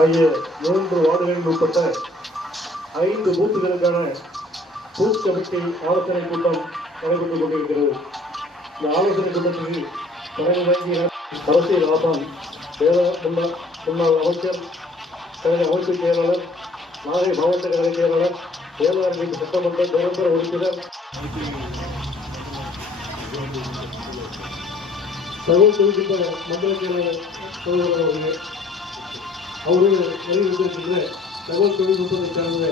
ஆகிய 3 வார்டுகளில் உட்பட்ட 5 பூத்துகளுக்கான பூத் கமிட்டி ஆலோசனை கூட்டம் நடைபெற்றுக் கொண்டிருக்கிறது. இந்த ஆலோசனை கூட்டத்தில் தலைமை வழங்கிய அரசியல் ஆசான் முன்னாள் அமைச்சர், கழக அமைப்பு செயலாளர், நாகை மாவட்ட கழக செயலாளர், வேளாண் சட்டமன்ற நிரந்தர உறுப்பினர், தகவல் தொழில்நுட்ப மண்டல செயலாளர் அவர்கள், அவர்கள் அறிவித்திருக்கின்ற தகவல் தொழில்நுட்பத்தை சார்ந்த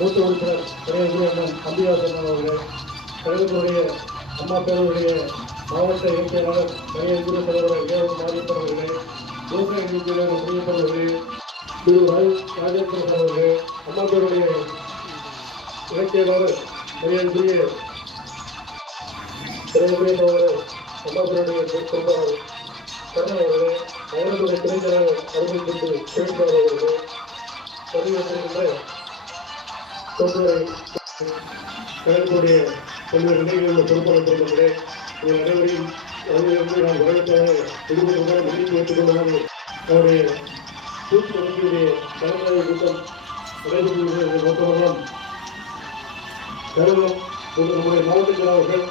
மூத்த உறுப்பினர் கலைஞர் அம்பிகாசன் அவர்கள், கழகத்தினுடைய அம்மா பேரவையுடைய மாவட்ட இணைச் செயலாளர் கலைஞர் தலைவர் மாரியப்பன் அவர்களே, லோக இணைச் செயலாளர் முனியப்பன் அவர்களே, திரு ராஜேந்திரன் அவர்களே, அம்மா பேருடைய இணைச் செயலாளர் மரியாதைக்குரிய தலைவர் அவர்கள், அம்மா பேருடைய பொறுப்பாளர் கண்ணன் அவர்களே, அவர்களுடைய துணைத் தலைவர் அவர்கள் கொண்டு சிவகுமார் அவர்களே, பதிவிட்டிருக்கின்ற கழகத்துடைய பல்வேறு நிலைகளில் பொறுப்பாளர்களே, அனைவரையும் அதிலிருந்து நாம் உலகத்தாக எதிர்கொள்வதாக முடிவு ஏற்றுக்கொள்வதாக அவருடைய கூட்டு கமிட்டியுடைய தலைமை கூட்டம் நடைபெறுகிறது. மொத்தமாக கழகம் நம்முடைய மாவட்ட செயலாளர்கள்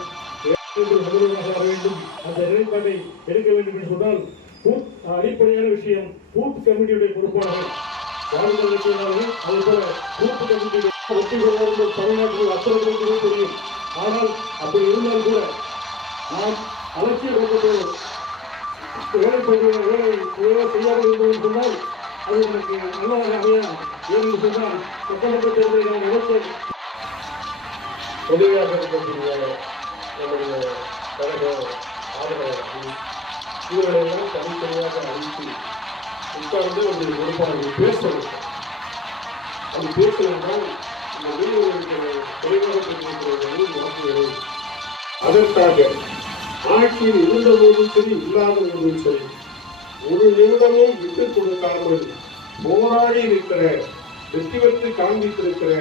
முதல்வராக வர வேண்டும், அந்த நிலைப்பாட்டை எடுக்க வேண்டும் என்று சொன்னால் அடிப்படையான விஷயம் கூட்டு கமிட்டியுடைய பொறுப்பாளர்கள் வாழ்வதற்கு செயலாளர்கள், அதே போல கூட்டு கமிட்டியுடைய ஒட்டி கொள்வார்கள். தமிழ்நாட்டில் அத்தனை பேருக்கு தெரியும். ஆனால் அப்படி இருந்தால் கூட நாம் அலட்சிய நோக்கத்தோடு வேலை செய்யாமல் இருந்தோம் சொன்னால் அது எனக்கு நல்லதாக அமையா. ஏன்னு சொன்னால் சட்டமன்ற தேர்தலை நினைத்த உதவியாக இருக்கக்கூடிய நம்முடைய கழக ஆதரவாளர்கள் இவர்களெல்லாம் தனித்தனியாக அழைத்து உட்கார்ந்து ஒரு பொறுப்பாளர்கள் பேசணும். அது பேசுவதால் இந்த வீடுகளுக்கு குறைவாக தெரிவிக்கிறது. அதற்காக ஆட்சியில் இருந்த போதும் சரி, இல்லாத போதும் சரி, ஒரு நிமிடமும் விட்டுக் கொடுக்காமல் போராடி இருக்கிற, வெற்றி பெற்று காண்பித்திருக்கிற,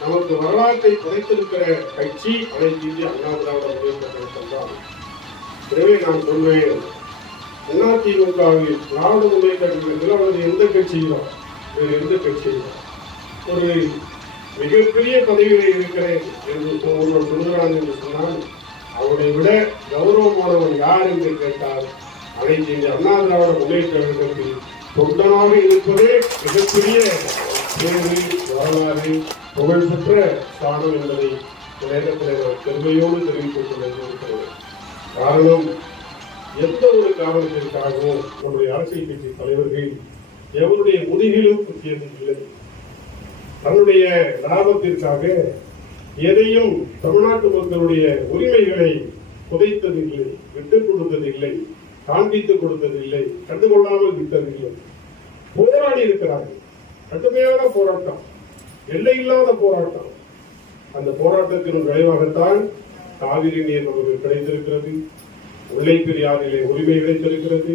நமக்கு வரலாற்றை குறைத்திருக்கிற கட்சி அனைத்து இந்திய அண்ணா திராவிட முன்னேற்ற கழகம் தான். எனவே நான் சொல்வேன், அதிமுகவில் திராவிட முன்னேற்ற கழகத்தில் அல்லது எந்த கட்சியும் வேறு எந்த கட்சியும் ஒரு மிகப்பெரிய பதவியில் இருக்கிறேன் என்று ஒருவர் சொல்கிறான் என்று சொன்னால் அவரை விட கௌரவமானவர் யார் என்று கேட்டால் அனைத்து இந்த அண்ணா திராவிட முன்னேற்ற கழகத்தில் தொண்டனாக இருப்பதே மிகப்பெரிய கேள்வி, வரலாறு, புகழ்பெற்ற ஸ்தானம் என்பதை நேரத்தில் நான் பெருமையோடு தெரிவித்துக் கொண்டிருக்கிறது. காரணம், எந்த ஒரு காரணத்திற்காகவும் நம்முடைய அரசியல் கட்சி தலைவர்கள் எவருடைய முதுகிலும் குத்தியதில்லை. தன்னுடைய லாபத்திற்காக எதையும் தமிழ்நாட்டு மக்களுடைய உரிமைகளை புதைத்ததில்லை, விட்டுக் கொடுத்ததில்லை, காண்பித்துக் கொடுத்ததில்லை, கண்டுகொள்ளாமல் விட்டதில்லை. போராடி இருக்கிறார்கள். கடுமையான போராட்டம், எல்லையில்லாத போராட்டம். அந்த போராட்டத்தின் விளைவாகத்தான் காவிரி நீர் நமக்கு கிடைத்திருக்கிறது, முல்லை பெரியாறிலே உரிமை கிடைத்திருக்கிறது,